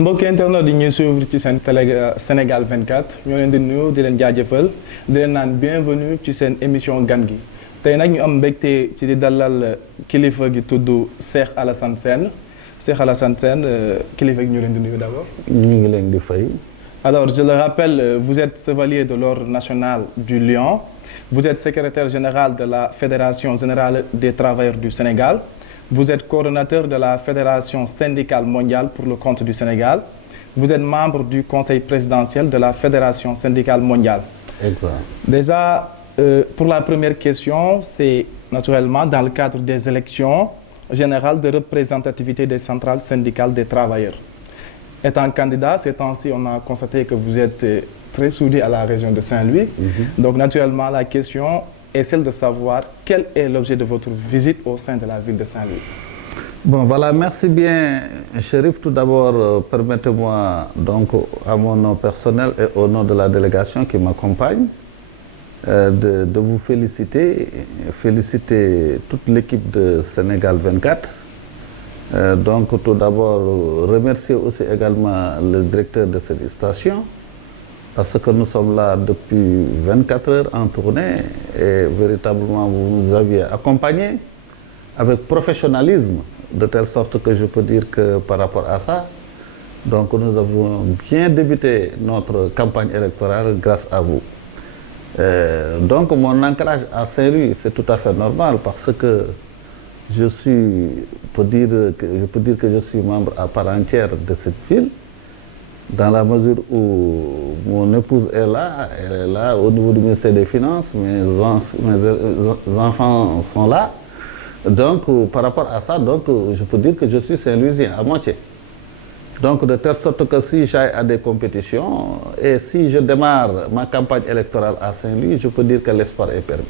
mbokki internet yi ñuy suivre ci seen télé Sénégal 24 ñoo leen di nuyu di leen jaajëfal di leen naan bienvenue ci seen émission gan gi tey nag ñu am mbégte ci di dalal kilifa gi tudd Cheikh Alassane Sène Cheikh Alassane Sène kilifa gi ñu leen di nuyu d'abord. ñu ngi leen di fay. Alors je le rappelle, vous êtes chevalier de l'Ordre national du Lion, vous êtes secrétaire général de la Fédération générale des travailleurs du Sénégal. Vous êtes coordonnateur de la Fédération syndicale mondiale pour le compte du Sénégal. Vous êtes membre du conseil présidentiel de la Fédération syndicale mondiale. Exact. Déjà, pour la première question, c'est naturellement dans le cadre des élections générales de représentativité des centrales syndicales des travailleurs. Étant candidat, ces temps-ci, on a constaté que vous êtes très soudé à la région de Saint-Louis. Donc, naturellement, la question est celle de savoir quel est l'objet de votre visite au sein de la ville de Saint-Louis. Bon, voilà, merci bien, Chérif. Tout d'abord, permettez-moi, donc, à mon nom personnel et au nom de la délégation qui m'accompagne, de vous féliciter toute l'équipe de Sénégal 24. Donc, tout d'abord, remercier aussi également le directeur de cette station, parce que nous sommes là depuis 24 heures en tournée et véritablement vous nous aviez accompagnés avec professionnalisme, de telle sorte que je peux dire que par rapport à ça, donc nous avons bien débuté notre campagne électorale grâce à vous. Donc mon ancrage à Saint-Louis, c'est tout à fait normal parce que je peux dire que je suis membre à part entière de cette ville, dans la mesure où mon épouse est là, elle est là au niveau du ministère des Finances, mes enfants sont là. Donc, par rapport à ça, donc, je peux dire que je suis Saint-Louisien à moitié. Donc, de telle sorte que si j'aille à des compétitions et si je démarre ma campagne électorale à Saint-Louis, je peux dire que l'espoir est permis.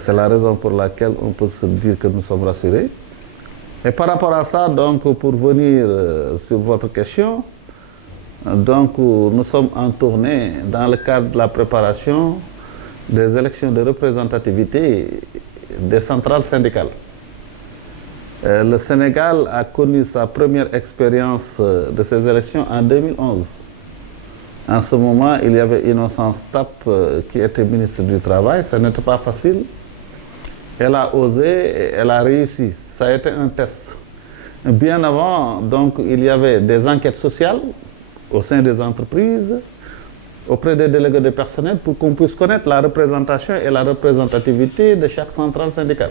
C'est la raison pour laquelle on peut se dire que nous sommes rassurés. Et par rapport à ça, donc, pour venir sur votre question, donc, nous sommes en tournée dans le cadre de la préparation des élections de représentativité des centrales syndicales. Le Sénégal a connu sa première expérience de ces élections en 2011. En ce moment, il y avait Innocence Tap qui était ministre du Travail. Ce n'était pas facile. Elle a osé et elle a réussi. Ça a été un test. Bien avant, donc, il y avait des enquêtes sociales au sein des entreprises, auprès des délégués de personnel, pour qu'on puisse connaître la représentation et la représentativité de chaque centrale syndicale.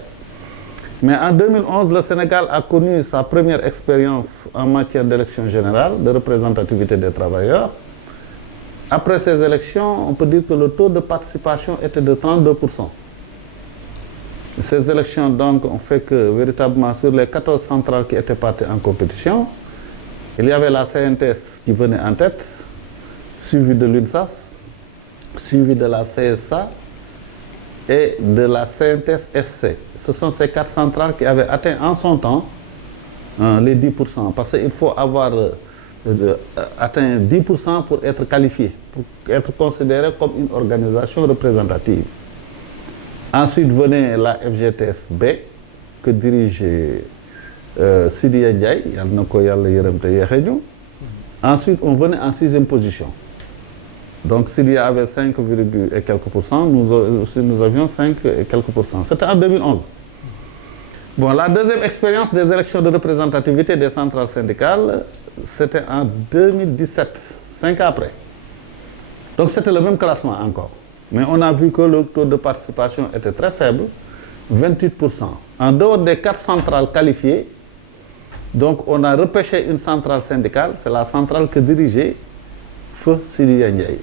Mais en 2011, le Sénégal a connu sa première expérience en matière d'élection générale, de représentativité des travailleurs. Après ces élections, on peut dire que le taux de participation était de 32%. Ces élections donc ont fait que véritablement sur les 14 centrales qui étaient parties en compétition, il y avait la CNTS qui venait en tête, suivie de l'UNSAS, suivie de la CSA et de la CNTS FC. Ce sont ces 4 centrales qui avaient atteint en son temps les 10%, parce qu'il faut avoir atteint 10% pour être qualifié, pour être considéré comme une organisation représentative. Ensuite venait la FGTS-B que dirigeait Sidia Ndiaye. Ensuite, on venait en 6e position. Donc Sidia avait 5, et quelques pourcents, nous avions 5 et quelques pourcents. C'était en 2011. Bon, la deuxième expérience des élections de représentativité des centrales syndicales, c'était en 2017, 5 ans après. Donc c'était le même classement encore. Mais on a vu que le taux de participation était très faible, 28%. En dehors des 4 centrales qualifiées, donc on a repêché une centrale syndicale, c'est la centrale que dirigeait Feu Sidia Ndiaye.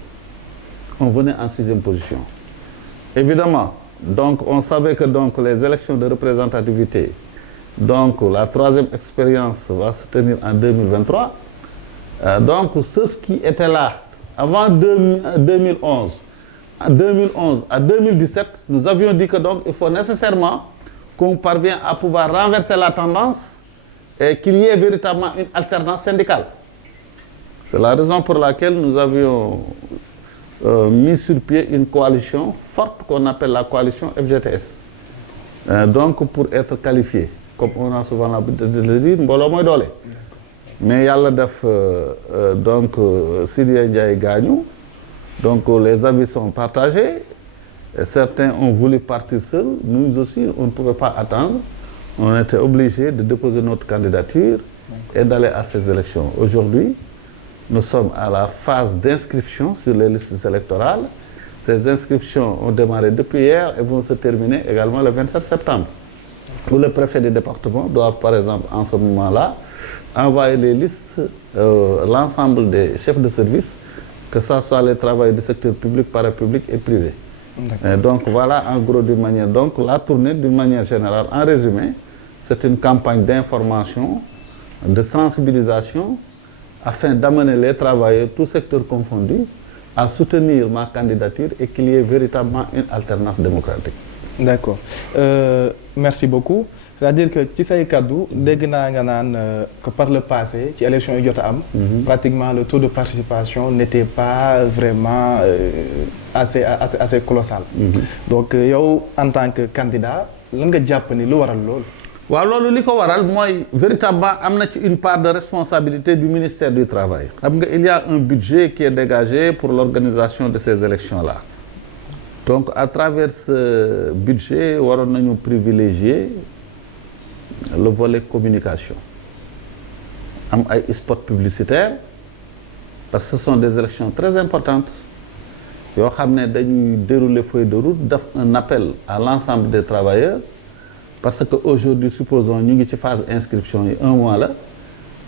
On venait en 6e position. Évidemment, donc on savait que donc, les élections de représentativité, donc la 3e expérience va se tenir en 2023. Donc ceux qui étaient là avant 2011, en 2011 à 2017, nous avions dit que donc il faut nécessairement qu'on parvienne à pouvoir renverser la tendance et qu'il y ait véritablement une alternance syndicale. C'est la raison pour laquelle nous avions mis sur pied une coalition forte qu'on appelle la coalition FGTS. Donc pour être qualifié, comme on a souvent l'habitude de le dire, Mbolo Moy Dole. mais yàlla def donc Sidya Ndiaye gaañu donc les avis sont partagés et certains ont voulu partir seuls nous aussi on ne pouvait pas attendre on était obligé de déposer notre candidature et d'aller à ces élections aujourd'hui nous sommes à la phase d'inscription sur les listes électorales ces inscriptions ont démarré depuis hier et vont se terminer également le 27 septembre où le préfet du département doit par exemple en ce moment-là envoyer les listes l'ensemble des chefs de service que ça soit les travailleurs du secteur public, parapublic et privé. Donc voilà en gros d'une manière. Donc la tournée d'une manière générale, en résumé, c'est une campagne d'information, de sensibilisation afin d'amener les travailleurs, tous secteurs confondus, à soutenir ma candidature et qu'il y ait véritablement une alternance démocratique. D'accord. Merci beaucoup. C'est-à-dire que ci say kaddu dégg naa nga naan que par le passé ci élection yi jot a am. Pratiquement le taux de participation n'était pas vraiment assez colossal. Donc yow en tant que candidat lan nga jàpp ni lu waral loolu. waaw loolu li ko waral mooy véritablement am na ci une part de responsabilité du ministère du Travail. xam nga il y a un budget qui est dégagé pour l'organisation de ces élections-là. Donc à travers ce budget waroon nañu privilégier le volet communication am ay spots publicitaires parce que ce sont des élections très importantes yoo xam ne dañuy dérouler feuille de route def un appel à l'ensemble des travailleurs parce que aujourd'hui supposons ñu ngi ci phase inscription yi 1 mois la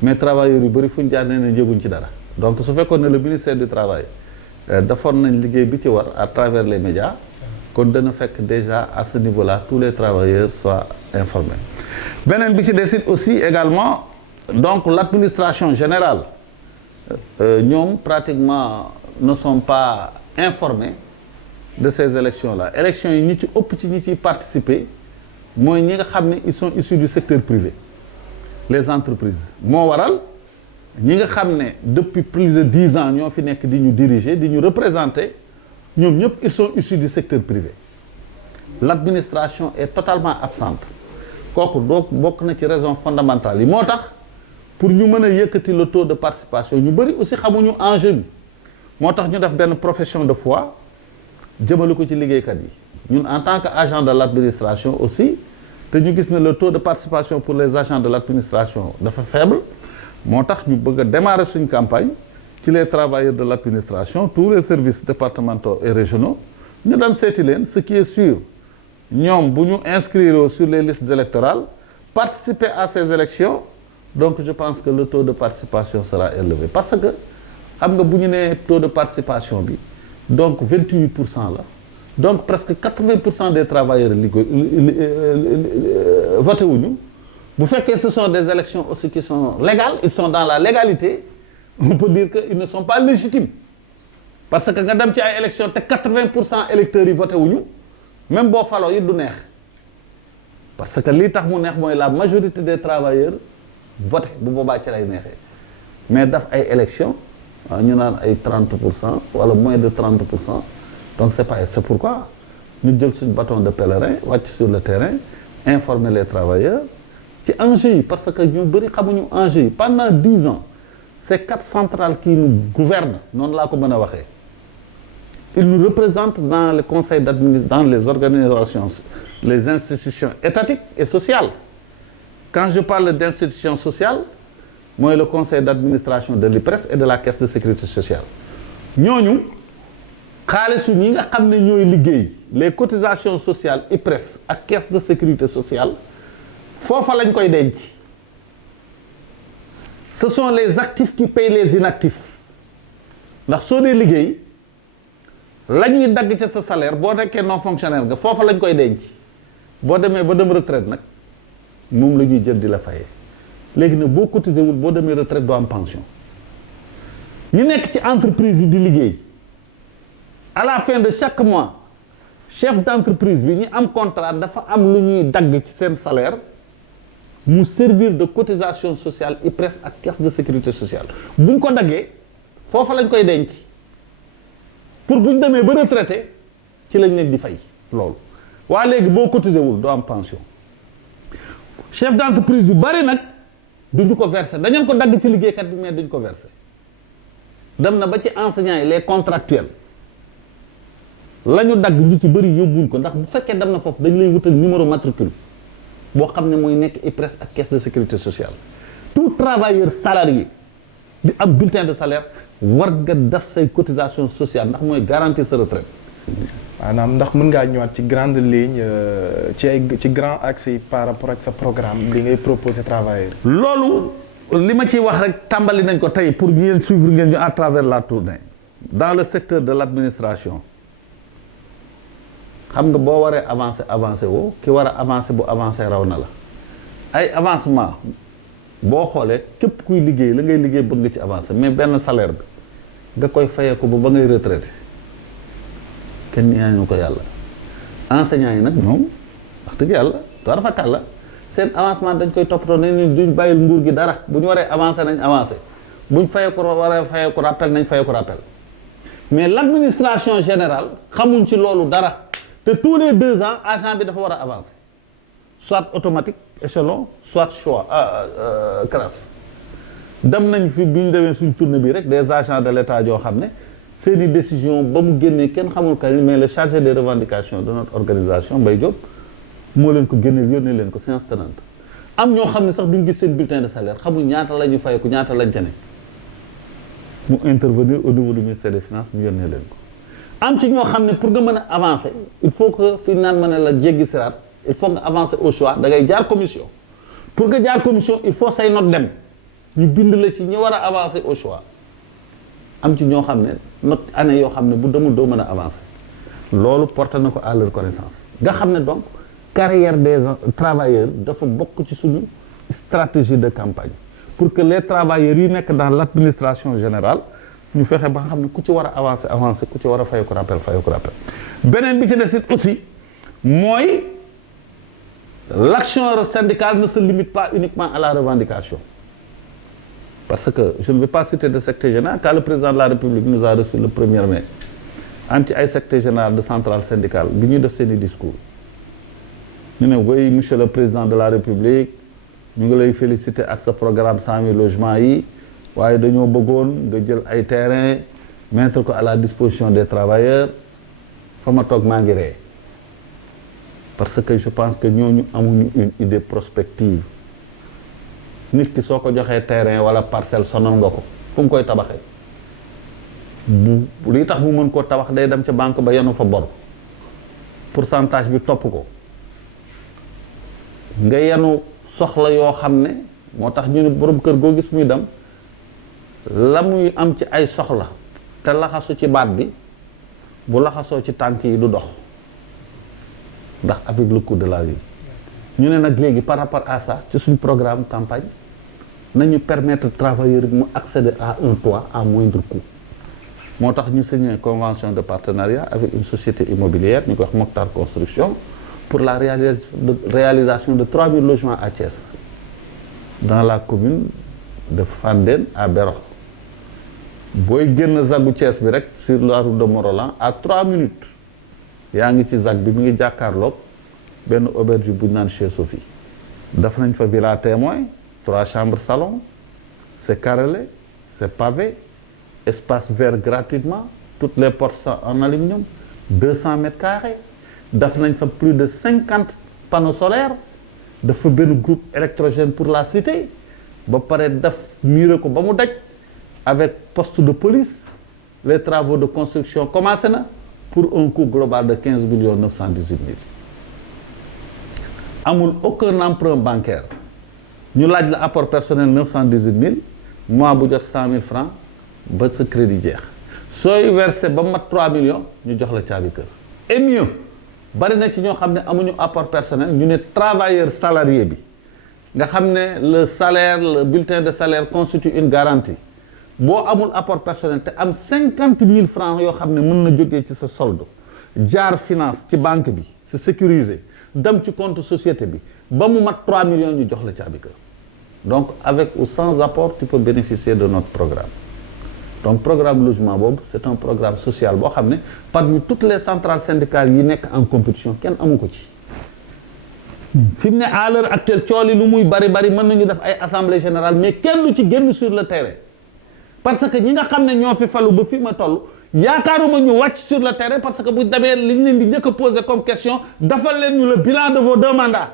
mais travailleurs yu bëri fu ñu jaar nee na yëguñ ci dara donc su fekkoon ne le ministère du travail defoon nañ liggéey bi ci war à travers les médias kon dana fekk déjà à ce niveau-là tous les travailleurs soient informés beneen bi ci des aussi également donc l'administration générale ñoom pratiquement ne sont pas informés de ces élections-là élections yi ñi ci ëpp ci ñi ciy participer mooy ñi nga xam ne ils sont issus du secteur privé les entreprises moo waral ñi nga xam ne depuis plus de 10 ans ñoo fi nekk di ñu diriger di ñu représenter ñoom ñëpp ils sont issus du secteur privé l'administration est totalement absente kooku donc bokk na ci raison fondamentale yi moo tax pour ñu mën a yëkkati le taux de participation ñu bëri aussi xamuñu enjeu bi moo tax ñu def benn profession de foi jëmale ko ci liggéeykat yi ñun en tant que agent de l'administration aussi te ñu gis ne le taux de participation pour les agents de l'administration dafa faible moo tax ñu bëgg a démarrer suñ campagne ci les travailleurs de l'administration tous les services départementaux et régionaux ñu dem seeti leen ce qui est sûr ñoom bu ñu inscrire sur les listes électorales participer à ces élections donc je pense que le taux de participation sera élevé parce que xam nga bu ñu nee taux de participation bi donc 28% la donc presque 80% des travailleurs voté wuñu bu fekkee ce sont des élections aussi qui sont légales ils sont dans la légalité on peut dire que ils ne sont pas légitimes parce que nga dem ci ay élections te 80% électeurs yi voté wuñu même boo faloo yi du neex parce que lii tax mu neex mooy la majorité des travailleurs voté bu boobaa ci lay neexee mais daf ay élections ñu naan ay 30% wala moins de 30% donc c'est pourquoi ñu jël suñu bâton de pèlerin wàcc sur le terrain informer les travailleurs ci enjeux yi parce que ñu bëri xamuñu enjeux yi pendant 10 ans ces 4 centrales qui nous gouvernent noonu laa ko mën a waxee ils nous représentent dans les conseils d'administration dans les organisations les institutions étatiques et sociales quand je parle d'institutions sociales mooy le conseil d'administration de l'IPRES et de la caisse de sécurité sociale ñooñu xaalisu ñi nga xam ne ñooy liggéey les cotisations sociales IPRES ak caisse de sécurité sociale foofa lañ koy denc ce sont les actifs qui payent les inactifs ndax soo dee liggéey la ñuy dagg ca sa salaire boo nekkee non fonctionnaire nga foofa lañ koy denc boo demee ba dem retraite nag moom la ñuy jël di la fayee léegi nag boo cotisé wul boo demee retraite doo am pension ñu nekk ci entreprise yi di liggéey à la fin de chaque mois chef d'entreprise bi ñi am contrat dafa am lu ñuy dagg ci seen salaire mu servir de cotisation sociale IPRES ak caisse de sécurité sociale buñ ko daggee foofa lañ koy denc pour buñ demee ba retraité ci lañ leen di fay loolu waa léegi boo cotisé wul doo am pension chef d'entreprise yu bari nag duñu ko verser dañu ko dagg ci liggéeykat bi mais duñ ko verser dem na ba ci enseignants yi les contractuels la ñu dagg ñu ci bëri yóbbuñ ko ndax bu fekkee dem na foofu dañ lay wutal numéro matricule boo xam ne mooy nekk IPRES ak caisse de sécurité sociale tout travailleur salarié di am bulletin de salaire war nga def say cotisation sociale ndax mooy garantir sa retraite. maanaam ndax mën ngaa ñëwaat ci grande ligne ci grand axe yi par rapport ak sa programme li ngay proposer travailleur. loolu li ma ciy wax rek tàmbali nañ ko tey pour ngeen suivre ngeen ñu à travers la tournée dans le secteur de l'administration xam nga boo waree avancer woo ki war a avancer bu avancer raw na la ay avancement boo xoolee képp kuy liggéey la ngay liggéey bëgg nga ci avancer mais benn salaire bi nga koy fayee ko ba ngay retraité kenn ñaañu ko yàlla enseignants yi nag moom wax dëgg yàlla door fa kàlla seen avancement dañ koy toppatoo ne ni duñ bàyyil nguur gi dara bu ñu waree avancer nañ avancer buñ fayee ko waree fayee ko rappel nañ fayee ko rappel mais l'administration générale xamuñ ci loolu dara te tous les 2 ans agent bi dafa war a avancer soit automatique échelon soit choix classe dem nañ fi bi ñu demee suñ tournée bi rek des agents de l'État yoo xam ne seeni décision ba mu génnee kenn xamul kañ mais le chargé des revendications de notre organisation Mbaye Diop moo leen ko génneel yónnee leen ko séance tenante am ñoo xam ne sax duñ gis seen bulletin de salaire xamul ñaata la ñu fayeku ñaata lañ ca ne mu intervenir au niveau du ministère des finances mu yónnee leen ko am ci ñoo xam ne pour nga mën a avancer il faut que fi naan mën a la jéggi siraat il faut nga avancer au choix da ngay jaar commission pour nga jaar commission il faut say note dem ñu bind la ci ñi war a avancer au choix am ci ñoo xam ne note année yoo xam ne bu demul doo mën a avancer loolu porté na ko à leur connaissance nga xam ne donc carrière des travailleurs dafa bokk ci suñu stratégie de campagne pour que les travailleurs yi nekk dans l'administration générale ñu fexe ba nga xam ne ku ci war a avancer ku ci war a fay ko rappel beneen bi ci des it aussi mooy l'action syndicale ne se limite pas uniquement à la revendication parce que je ne vais pas citer de secrétaire général quand le président de la République nous a reçu le 1er mai am ci ay secrétaire général de centrale syndicale bi ñuy def seeni discours ñu ne oui monsieur le président de la République ñu ngi lay féliciter ak sa programme 100 000 logements yi waaye dañoo bëggoon nga jël ay terrain mettre ko à la disposition des travailleurs fa ma toog maa ngi ree parce que je pense que ñooñu amuñu une idée prospective nit ki soo ko joxee terrain wala parcelle sonal nga ko fu mu koy tabaxee bu li tax mu mën koo tabax day dem ca banque ba yenu fa bor pourcentage bi topp ko nga yenu soxla yoo xam ne moo tax ñu ne borom kër goo gis muy dem la muy am ci ay soxla te laxasu ci baat bi bu laxasoo ci tànk yi du dox ndax avec le coût de la vie ñu ne nag léegi par rapport à ça ci suñu programme campagne nañu permettre travailleurs yi mu accéder à un toit à moindre coût moo tax ñu signé convention de partenariat avec une société immobilière ñu koy wax Mokhtar Construction pour la réalisation de 3000 logements à Thiès dans la commune de Fandène à Berox booy génn zagu Thiès bi rek sur la route de Morolan à 3 minutes yaa ngi ci zag bi mu ngi jàkkaarloog benn auberge bu ñu naan chez Sophie def nañ fa villa témoin 3 chambres salon c'est carrelé c'est pavé espace vert gratuitement toutes les portes sont en aluminium 200 mètres carrés def nañ fa plus de 50 panneaux solaires dafa benn groupe électrogène pour la cité ba pare def miire ko ba mu daj avec poste de police les travaux de construction commencé na pour un coût global de 15 918 000 amul aucun emprunt bancaire ñu laaj la apport personnel 918 000 mois bu jot 100 000 francs ba sa crédit jeex sooy versé ba mat 3 millions ñu jox la caabi kër et mieux bari na ci ñoo xam ne amuñu apport personnel ñu ne travailleur salarié bi nga xam ne le salaire le bulletin de salaire constitue une garantie boo amul apport personnel te am 50 000 francs yoo xam ne mën na jógee ci sa solde jaar finance ci banque bi c'est sécurisé dem ci compte société bi ba mu mat 3 millions ñu jox la caabi kër donc avec ou sans apport tu peux bénéficier de notre programme donc programme logement boobu c'est un programme social boo xam ne parmi toutes les centrales syndicales yi nekk en compétition kenn amu ko ci fi mu ne à l'heure actuelle cool yi lu muy bari mën nañu def ay assemblée générale mais kenn du ci génn sur le terrain parce que ñi nga xam ne ñoo fi falu ba fi ma toll yaakaaruma ñu wàcc sur le terrain parce que bu demee li ñu leen di njëkk a poser comme question dafal leen ñu le bilan de vos 2 mandats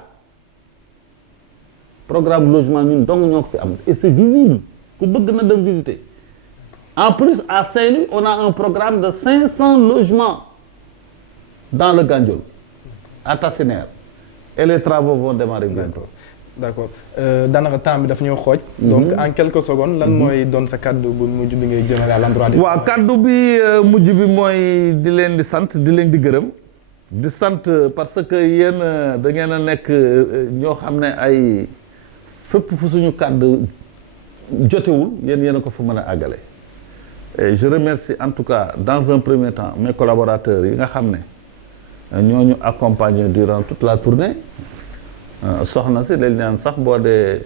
programme logement ñun dong ñoo ko fi am et c'est visible ku bëgg na dem visiter en plus à Saint-Louis on a un programme de 500 logements dans le Gandiol à Tassinère et les travaux vont démarrer bientôt. D'accord daanaka temps bi daf ñoo xooj. donc en quelques secondes lan mooy doon sa kaddu bu mujj bi ngay jëmale à l'endroit des. waaw kaddu bi mujj bi mooy di leen di sant di leen di gërëm di sant parce que yéen da ngeen a nekk ñoo xam ne ay fépp fu suñu kaddu jotewul yéen a ko fa mën a àggale. Et je remercie en tout cas dans un premier temps mes collaborateurs yi nga xam ne ñoo ñu accompagner durant toute la tournée. soxna si dañ naan sax boo dee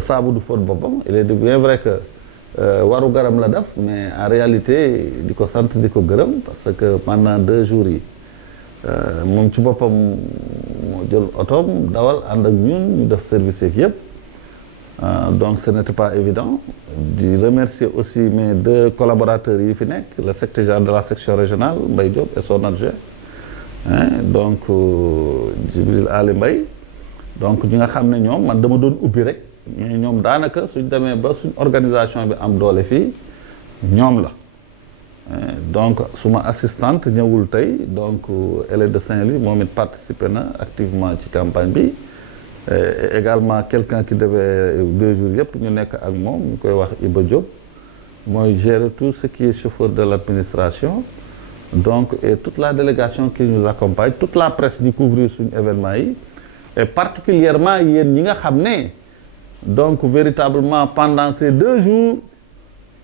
saabu du fóot boppam il est bien vrai que waru garam la def mais en réalité di ko sant di ko gërëm parce que pendant 2 jours yi moom ci boppam moo jël otoom dawal ànd ak ñun ñu def service yeeg yëpp donc ce n'était pas évident di remercier aussi mes 2 collaborateurs yi fi nekk le secrétaire de la section régionale Mbaye Diop et son adjoint donc Djibril Ali Mbaye donc ñi nga xam ne ñoom man dama doon ubbi rek mais ñoom daanaka suñ demee ba suñ organisation bi am doole fii ñoom la donc suma assistante ñëwul tey donc elle est de Saint-Louis moom it participé na activement ci campagne bi et également quelqu'un qui devait 2 jours yëpp ñu nekk ak moom ñu koy wax Iba Diop mooy gérer tout ce qui est chauffeur de l'administration donc et toute la délégation qui nous accompagne toute la presse di couvrir suñu événement yi et particulièrement yéen ñi nga xam ne donc véritablement pendant ces 2 jours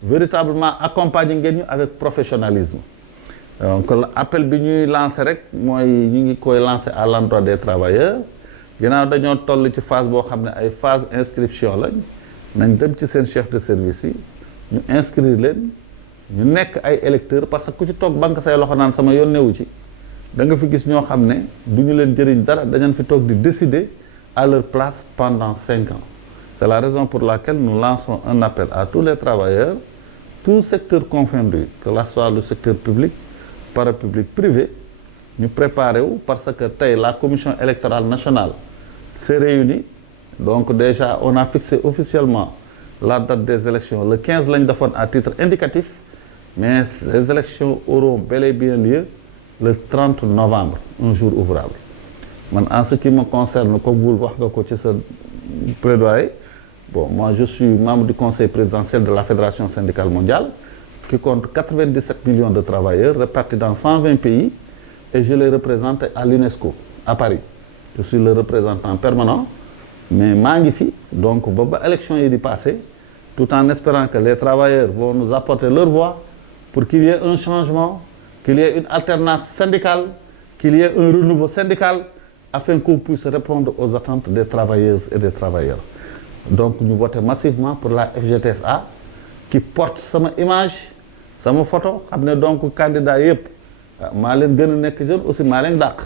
véritablement accompagner ngeen ñu avec professionnalisme donc appel bi ñuy lancer rek mooy ñu ngi koy lancer à l'endroit des travailleurs ginnaaw dañoo toll ci phase boo xam ne ay phase inscription lañ nañ dem ci seen chef de service yi ñu inscrire leen ñu nekk ay électeurs parce que ku ci toog banque say loxo naan sama yoon newu ci da nga fi gis ñoo xam ne du ñu leen jëriñ dara dañu fi toog di décider à leur place pendant 5 ans. C'est la raison pour laquelle nous lançons un appel à tous les travailleurs, tous secteurs confondus, que ce soit le secteur public, parapublic, privé, ñu préparer wu parce que tey la commission électorale nationale s'est réunie donc déjà on a fixé officiellement la date des élections le 15 lañ defoon à titre indicatif. Mais les élections auront bel et bien lieu le 30 novembre, un jour ouvrable. En ce qui me concerne, comme vous le voyez dans ce plaidoyer, bon, moi je suis membre du conseil présidentiel de la Fédération syndicale mondiale, qui compte 97 millions de travailleurs répartis dans 120 pays, et je les représente à l'UNESCO, à Paris. Je suis le représentant permanent, mais magnifique, donc, l'élection est passée, tout en espérant que les travailleurs vont nous apporter leur voix, pour qu'il y ait un changement, qu'il y ait une alternance syndicale, qu'il y ait un renouveau syndical, afin qu'on puisse répondre aux attentes des travailleuses et des travailleurs. Donc nous votons massivement pour la FGTSA, qui porte sama image, sama photo, donc candidat yep, malen gën nek jeune aussi malen dak.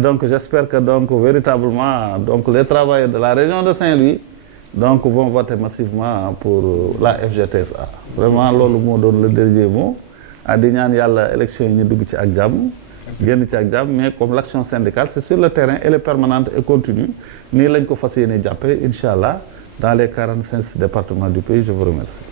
Donc j'espère que donc véritablement donc les travailleurs de la région de Saint-Louis donc vont voter massivement pour la FGTSA. Vraiment loolu moo doon le dernier mot a di ñaan yàlla élection yi ñu dugg ci ak jàmm génn ci ak jàmm mais comme l'action syndicale c'est sur le terrain elle est permanente et continue nii lañ ko fas yéene jàppee incha allah dans les 45 départements du pays je vous remercie.